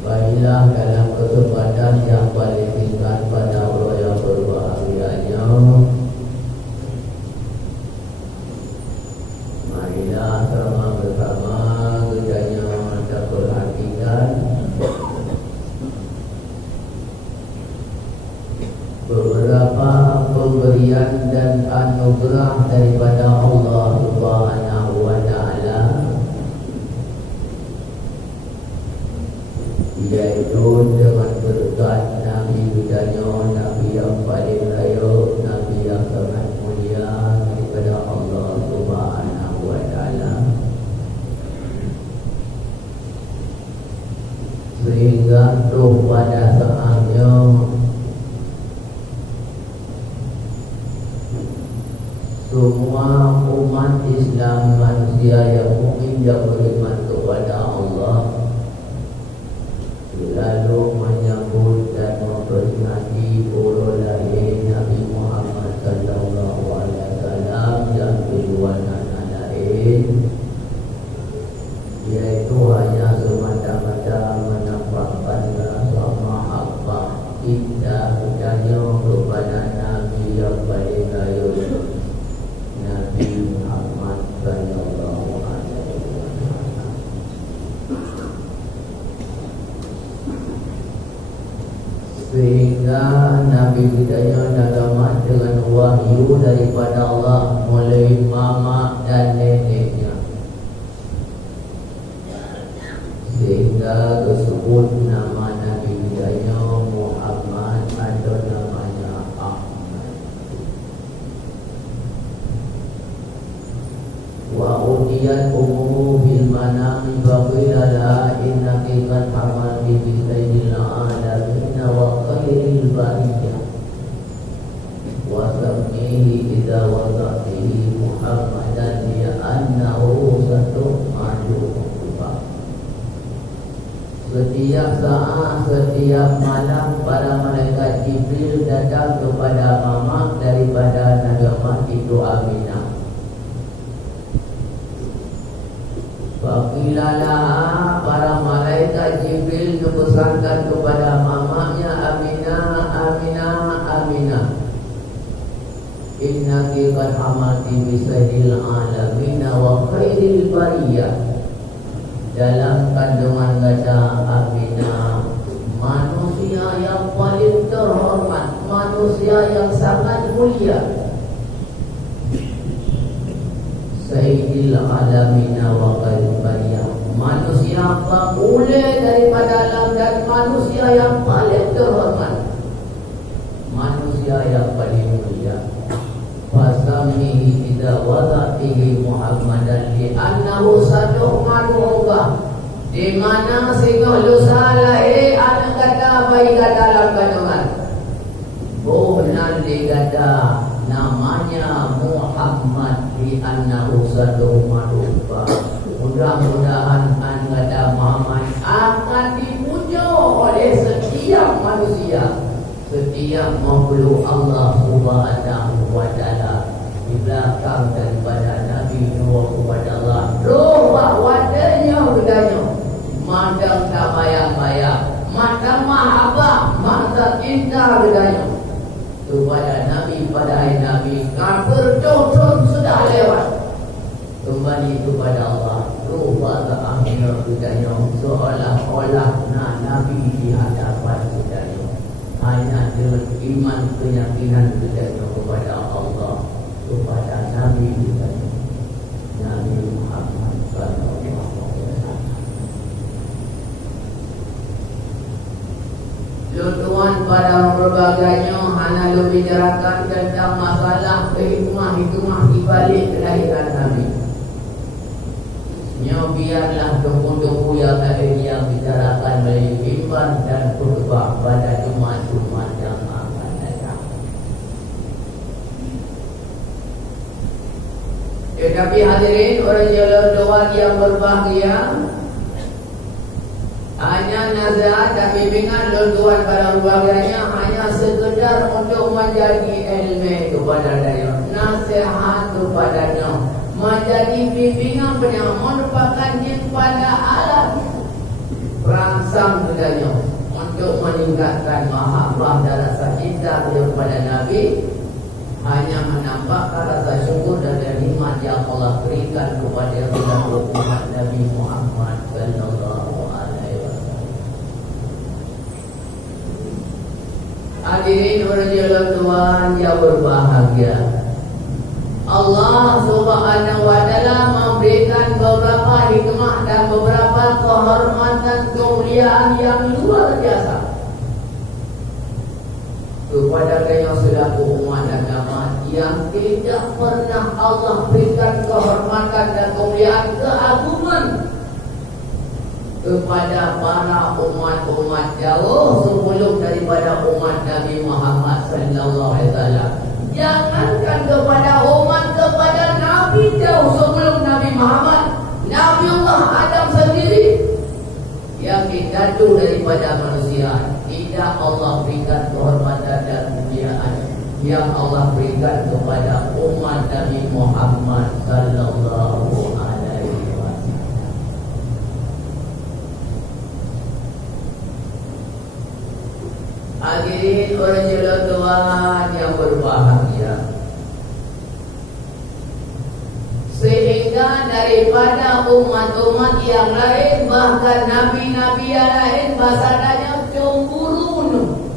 Baiklah, dalam kesempatan yang paling singkat pada Allah yang berbahagianya, marilah bersama-sama kiranya kita perhatikan beberapa pemberian dan anugerah daripada Allah Subhanahu wa Ta'ala, yaitu dengan berkat Nabi Bidanya, Nabi yang paling raya, Nabi yang sangat mulia daripada Allah Subhanahu wa Ta'ala, sehingga tuh pada saatnya semua umat Islam, manusia yang mukmin yang beriman kepada Allah lalu menyambut dan memperingati urut lahir Nabi Muhammad sallallahu alaihi wasallam yang berwarna lain, yaitu hanya semata-mata menampakkan rasa mahabbah kita hanya kepada Nabi yang paling raya, Nabi Muhammad sallallahu alaihi wasallam. Sehingga Nabi Bidanya agama dengan wahyu daripada Allah melalui mama dan neneknya, sehingga tersebut nama Nabi Bidanya Muhammad atau namanya Ahmad. Wa udiyat umuhu bil manami baqila la innaki qad hamati bi sayyidil alamin wa khairil bariyah wa sammihi idza wada'tihi Muhammadan li'annahu satu'adu. Setiap saat, setiap malam para malaikat Jibril datang kepada mama daripada Nabi Muhammad itu Aminah. Baqilalah, para malaikat Jibril dipesankan kepada mamanya Aminah, Aminah, Aminah, innaki qad hamati bi sayyidil alamin wa khairil bariyah. Dalam kandungan kata Aminah, manusia yang paling terhormat, manusia yang sangat mulia, Sayyidil alamin wa khairil bariyah, manusia pemula daripada alam dan manusia yang paling terhormat, manusia yang paling mulia. Fasamihi idza wada'tihi Muhammadan li'annahu sadu'madu'ubah. Di mana singa lusa lahir anak kata bayi kata dalam kandungan, bukan dikata namanya Muhammad li'annahu sadu'madu'ubah. Mudah-mudahan kata Muhammad akan dipuja oleh setiap manusia, setiap makhluk Allah Subhanahu wa Ta'ala. Di belakang daripada Nabi Nuh kepada Allah, roh wadanya bedanya, mandang tak bayang-bayang, mata mahabbah, mata cinta bedanya kepada Nabi. Pada hari Nabi kafir jauh sudah lewat, kembali kepada Allah, roh wadanya bedanya, seolah-olah Nabi di hadapan bedanya, hanya dengan iman keyakinan bedanya kepada Allah, kepada Nabi bedanya, Nabi Muhammad sallallahu alaihi wasallam. Tuan pada berbagainya hanya membicarakan tentang masalah hikmah-hikmah di balik kelahiran Nabi. Biarlah tunggu-tunggu yang lain yang bicarakan melalui mimbar dan khutbah pada Jumat-Jumat yang akan datang. Tetapi hadirin orang Tuhan yang berbahagia, hanya nasihat dan bimbingan Tuhan pada berbahagianya hanya sekedar untuk menjadi ilmu kepada dia, nasihat kepadanya, menjadi bimbingan yang merupakan pada meningkatkan mahabbah dan rasa cinta kepada Nabi, hanya menambahkan rasa syukur dan nikmat yang Allah berikan kepada seluruh umat Nabi Muhammad sallallahu alaihi wasallam. Hadirin radhiyallahu Tuhan yang berbahagia, Allah Subhanahu wa taala memberikan beberapa hikmah dan beberapa kehormatan kemuliaan yang luar biasa kepada yang sudah umat agama yang tidak pernah Allah berikan kehormatan dan kemuliaan keagungan kepada para umat-umat jauh sebelum daripada umat Nabi Muhammad sallallahu alaihi wasallam. Jangankan kepada umat, kepada Nabi jauh sebelum Nabi Muhammad, Nabi Allah Adam sendiri yang dijatuh daripada manusia, tidak Allah berikan kehormatan dan kemuliaan yang Allah berikan kepada umat Nabi Muhammad sallallahu alaihi wasallam. Hadirin orang Tuhan yang berbahagia, sehingga daripada umat-umat yang lain, bahkan nabi-nabi yang lain, bahasanya cemburu.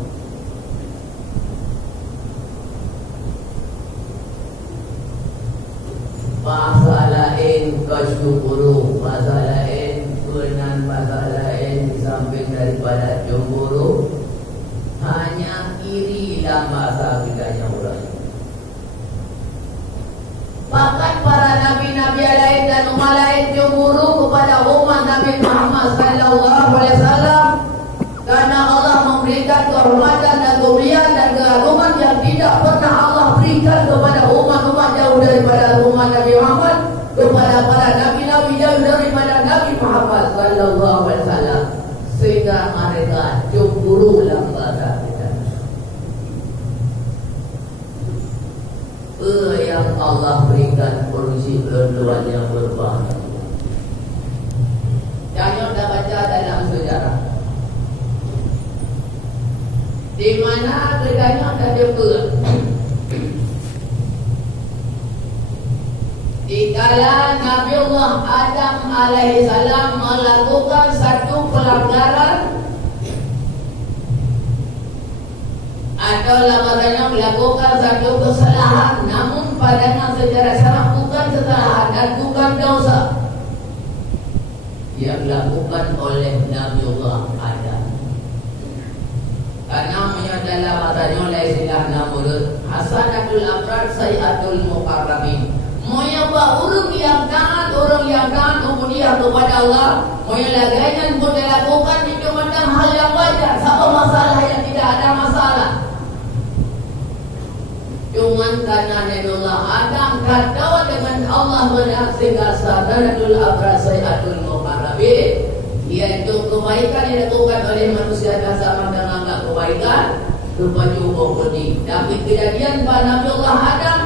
Bahasa lain kesyukuru, bahasa lain kenan, bahasa lain samping daripada cemburu, hanya iri dalam bahasa kitanya orang. Bahkan para nabi-nabi lain dan umat lain cemburu kepada umat Nabi Muhammad sallallahu alaihi wasallam karena Allah memberikan kehormatan dan kemuliaan dan keagungan yang tidak pernah Allah berikan kepada umat-umat jauh daripada umat Nabi Muhammad, kepada para nabi-nabi jauh daripada Nabi Muhammad sallallahu alaihi wasallam, sehingga mereka cemburu dalam bahasa kita. Yang Allah berikan porsi keluar yang berbahagia. Jangan dah baca dalam sejarah, di mana kerjanya dah jumpa di kala Nabi Allah Adam alaihi salam melakukan satu pelanggaran atau lamanya melakukan satu kesalahan, namun padanya secara syarah bukan kesalahan dan bukan dosa yang dilakukan oleh Nabi Allah Adam. Karena dalam matanya oleh istilah namurut hasanatul abrar sayyatul muqarrabin, moyaba orang yang taat kemudian kepada Allah, moya lagainan pun dilakukan itu macam hal yang wajar, sama masalah yang tidak ada masalah. Cuman karena Nabiullah Adam katawa dengan Allah sehingga sadaratul abrar sayyatul muqarrabin, yaitu kebaikan yang dilakukan oleh manusia dan sama dengan enggak kebaikan rupanya bodi. Tapi kejadian pada Nabiullah Adam,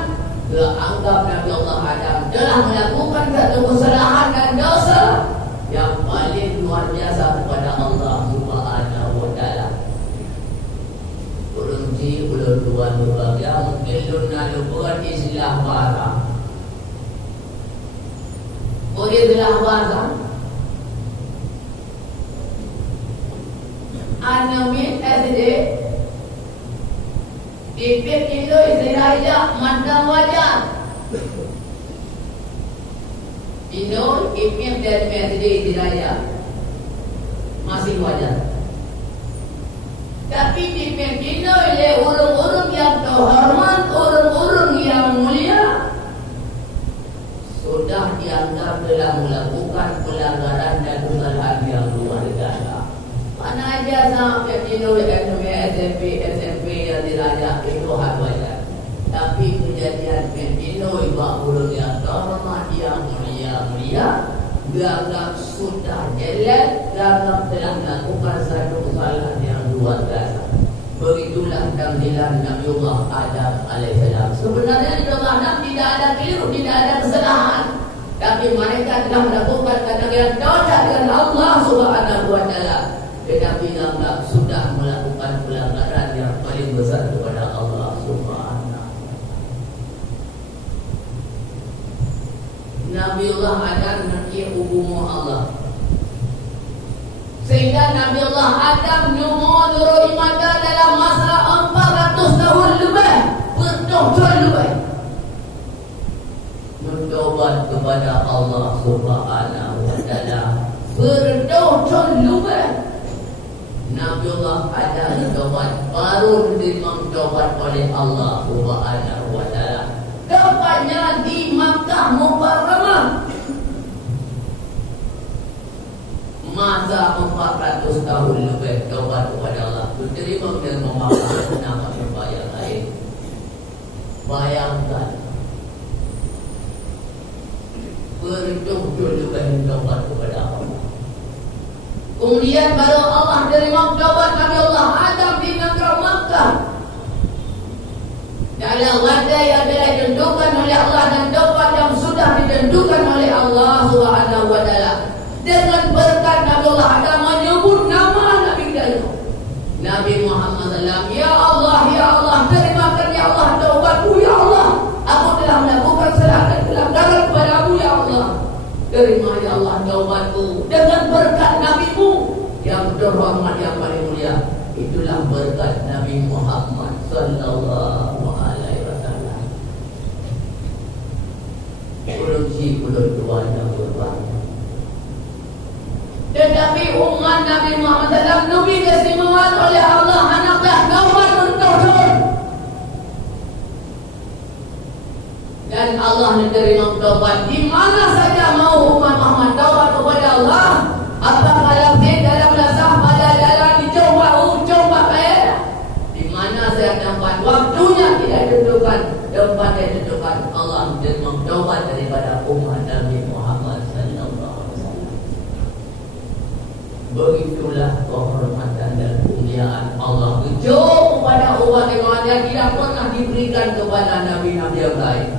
dianggap Nabiullah Adam telah melakukan satu kesalahan dan dosa yang paling luar biasa kepada Allah Subhanahu wa taala. Urunci ulun tuan berbahagia mungkin luna lubuan istilah bahasa. Boleh istilah bahasa Anamit SD Ipit itu istilahnya mandang wajah Indo ipit dan SD istilahnya masih wajar. Tapi di Medina oleh orang-orang yang terhormat, orang-orang yang mulia, sudah dianggap telah melakukan pelanggaran dan kesalahan yang luar biasa. Mana aja sampai Medina SMP yang dirajak itu hal wajar. Tapi kejadian Medina orang yang terhormat, yang mulia, dianggap sudah jelek, dianggap telah melakukan satu kesalahan yang luar biasa. Begitulah tampilan Nabiullah Adam alaihissalam. Sebenarnya Nabiullah Adam tidak ada keliru, tidak ada kesalahan, tapi mereka telah melakukan kata-kata dosa dengan Allah Subhanahu wa taala. Tetapi dianggap sudah melakukan hukum Allah. Sehingga Nabi Allah Adam nurul ibadah dalam masa 400 tahun lebih, bertahun lebih bertobat kepada Allah Subhanahu wa taala. Bertahun lebih Nabi Allah Adam bertobat, baru diterima bertobat oleh Allah Subhanahu wa taala. Tepatnya di Makkah Mukarramah. Masa 400 tahun lebih taubat kepada Allah, diterima dan memaafkan nama yang lain. Bayangkan, berjauh-jauh lebih taubat kepada Allah. Kemudian baru Allah terima taubat Nabi Allah Adam di negeri Makkah. Dalam wadah yang adalah ditentukan oleh Allah dan taubat yang sudah ditentukan oleh Allah Subhanahu wa taala. Dengan berkat Nabi Allah Adam menyebut nama Nabi kita, Nabi Muhammad SAW. Ya Allah, terimakan ya Allah taubatku ya Allah. Aku telah melakukan salah dan pelanggaran kepadamu ya Allah. Terima ya Allah taubatku dengan berkat Nabi-Mu yang terhormat yang paling mulia. Itulah berkat Nabi Muhammad sallallahu alaihi wasallam. Urusi ulun tua yang berbahagia. Tetapi umat Nabi Muhammad SAW lebih keistimewaan oleh Allah. Anaklah taubat bertahun. Dan Allah menerima taubat di mana saja mau umat Muhammad taubat kepada Allah. Apakah dalam lasah pada jalan di coba air, di mana saya tempat waktunya tidak ditentukan, tempat yang ditentukan, Allah menerima taubat daripada umat Nabi Muhammad sallallahu alaihi wasallam. Begitulah kehormatan dan kemuliaan Allah kejauh kepada umat yang tidak pernah diberikan kepada nabi-nabi yang lain.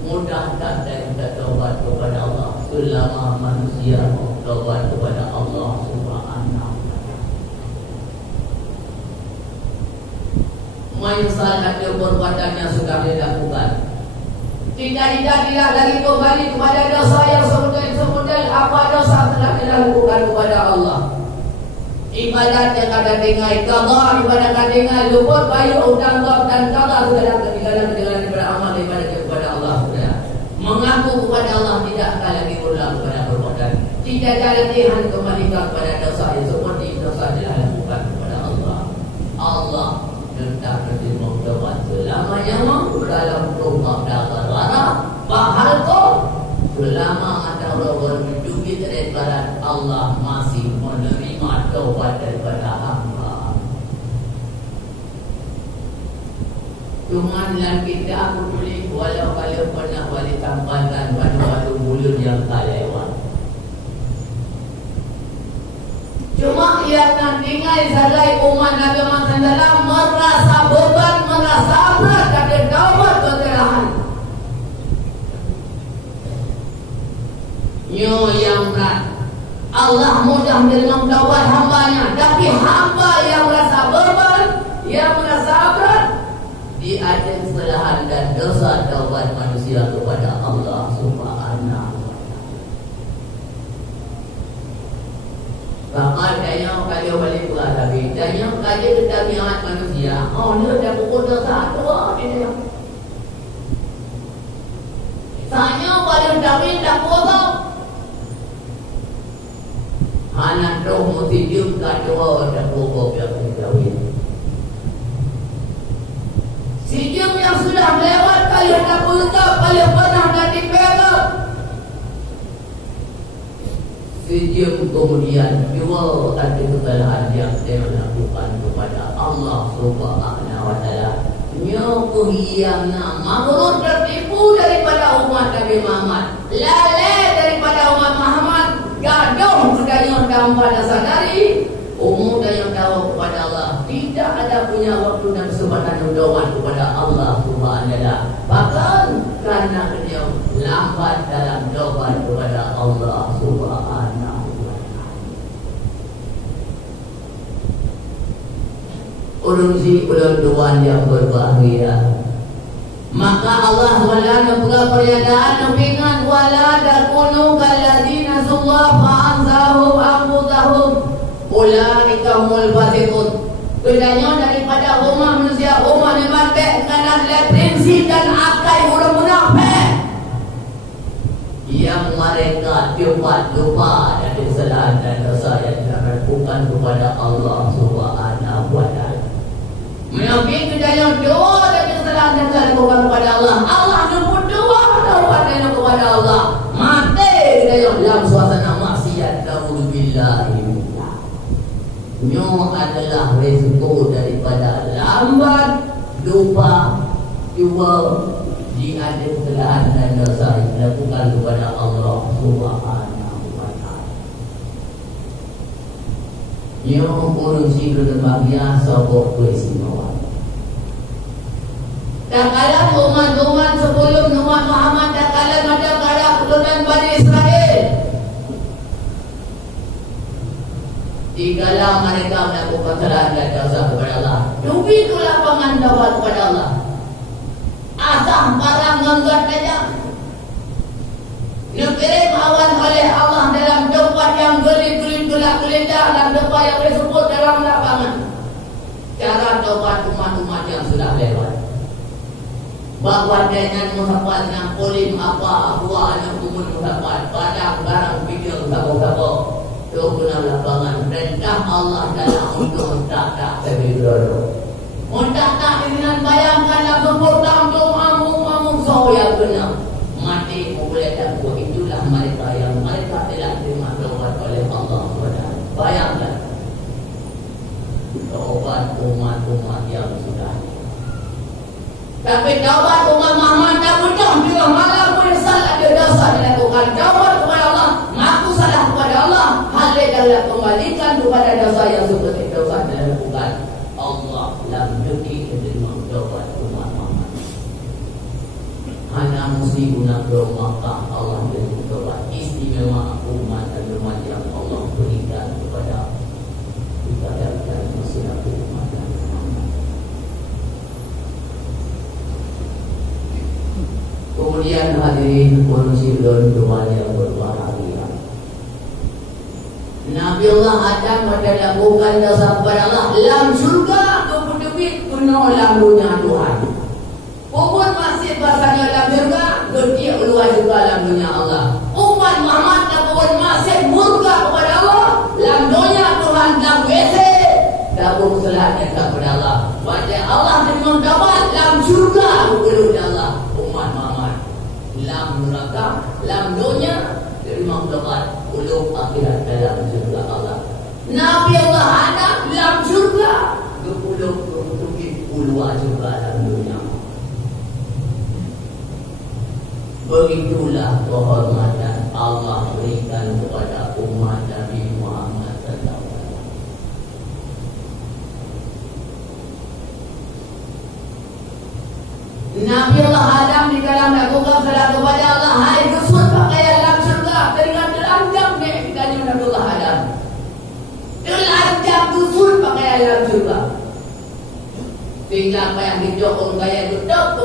Mudahkan dan kita taubat kepada Allah selama manusia mau taubat kepada Allah Subhanahu wa taala. Menyesal ada perbuatannya sudah dilakukan. Tidak lagi kembali kepada dosa yang semodel apa dosa telah dilakukan kepada Allah. Ibadat yang ada dengan qada, ibadat yang dengan luput bayu udang dan qada segala ketinggalan daripada amal ibadat kepada Allah. Mengaku kepada Allah tidak akan lagi ulang kepada perbuatan. Tidak ada latihan kembali kepada dosa yang seperti dosa dilakukan kepada Allah. Allah tentang menerima taubat selamanya dalam rumah darah bahal kau selama ada orang mendugi daripada Allah masih menerima taubat daripada hamba. Cuma dalam kita aku tulis walau kalau pernah wali tambahkan pada mulut yang tak lewat. Cuma ia nak dengar sarai umat Nabi Muhammad SAW merasa beban, merasa berat ada taubat kesalahan. Nyo yang berat. Allah mudah menerima taubat hambanya, tapi hamba yang merasa beban, yang merasa berat, dia ada kesalahan dan dosa taubat manusia kepada Allah Subhanahu. Bahkan daya kalau balik pula tapi daya kaji ketabiat manusia. Oh, dia dah pukul dosa dua dia. Saya paling dawin dah puasa. Anak roh mesti dium kadua dah pukul yang dawin. Si dium yang sudah lewat kali dah puasa, kali pernah dah dipegang. Sejak kemudian dua ada kesalahan yang dia lakukan kepada Allah Subhanahu wa taala. Nyoku yang mabrur tertipu daripada umat Nabi Muhammad. Lalai daripada umat Muhammad. Gaduh sedaya tanpa sadari. Umum yang tahu kepada Allah. Tidak ada punya waktu dan kesempatan berdoa kepada Allah Subhanahu wa taala. Bahkan karena dia lambat dalam doa kepada Allah Subhanahu wa taala. Urusi ulun tuan yang berbahagia. Maka Allah wala nabga pernyataan nabingan wala dakunu kalladina nasullah fa'anzahum anfusahum ulaika humul fasiqun. Bedanya daripada umat manusia, umat memang kerana prinsip dan akal orang munafik yang mereka lupa dari kesalahan dan dosa yang dilakukan kepada Allah Subhanahu wa taala. Munafik bedanya doa dari kesalahan dan dosa dilakukan kepada Allah. Allah jemput doa daripada kepada Allah. Mati bedanya dalam suasana maksiat. Naudzubillahi. Nyo adalah resiko daripada lambat, lupa, juga diada kesalahan dan dosa yang dilakukan kepada Allah Subhanahu wa taala. Nyo urusi berbahagia sebab peristiwa. Tak kala umat-umat sebelum umat Muhammad tak kala ada kala keturunan Bani Israel. Dikala mereka melakukan kesalahan dan dosa kepada Allah, dubi ke lapangan taubat kepada Allah. Asah barang ngangkat saja. Dikirim awan oleh Allah dalam tempat yang gelap-gelap gelap-gelap dalam tempat yang disebut dalam lapangan. Cara taubat umat-umat yang sudah lewat. Bahawa dengan muhafaat yang polim apa anak umur muhafaat padang barang video sabok-sabok. Itu guna lapangan perintah Allah dalam untuk tak sebidoro. Untuk tak dengan bayangkan langsung bertang doa-doa so yang benar mati boleh tak buat. Itulah mereka yang mereka telah terima taubat oleh Allah SWT. Bayangkan taubat umat-umat yang sudah. Tapi taubat umat Muhammad tak mudah juga malam menyesal ada dosa dilakukan. Taubat kepada Allah, mengaku salah kepada Allah, hal adalah kembalikan kepada dosa yang seperti dosa dilakukan. Allah lam yuki menerima taubat umat Muhammad. Hanya mesti guna maka Allah menerima taubat. Istimewa umat dan umat yang Allah berikan kepada dan masyarakat umat dan Muhammad. Kemudian hadirin urusi belum doa yang berbahagia. Nabi Allah Adam pada lakukan dosa kepada Allah dalam surga kepedebit penuh lambunya Tuhan. Pokok masih bahasanya dalam surga gede luar juga lambunya Allah. Umat Muhammad pokok masih murka kepada Allah lambunya Tuhan dalam WC dapur kesalahan kepada Allah. Wajah Allah terima taubat dalam surga kepada Allah. Umat Muhammad lam neraka lam dunia terima taubat uluk akhirat dalam surga Allah. Nabi Allah ada dalam surga kepuluk luar surga dalam dunia. Begitulah kehormatan Allah berikan kepada umat Nabi Muhammad SAW. Nabi Allah Adam di dalam lakukan salat kepada Allah. Hai Rasul pakaian dalam surga dengan telanjang kita ni Nabi Allah Adam. Telanjang Rasul pakaian dalam surga. Tinggal apa yang dijokong gaya itu dok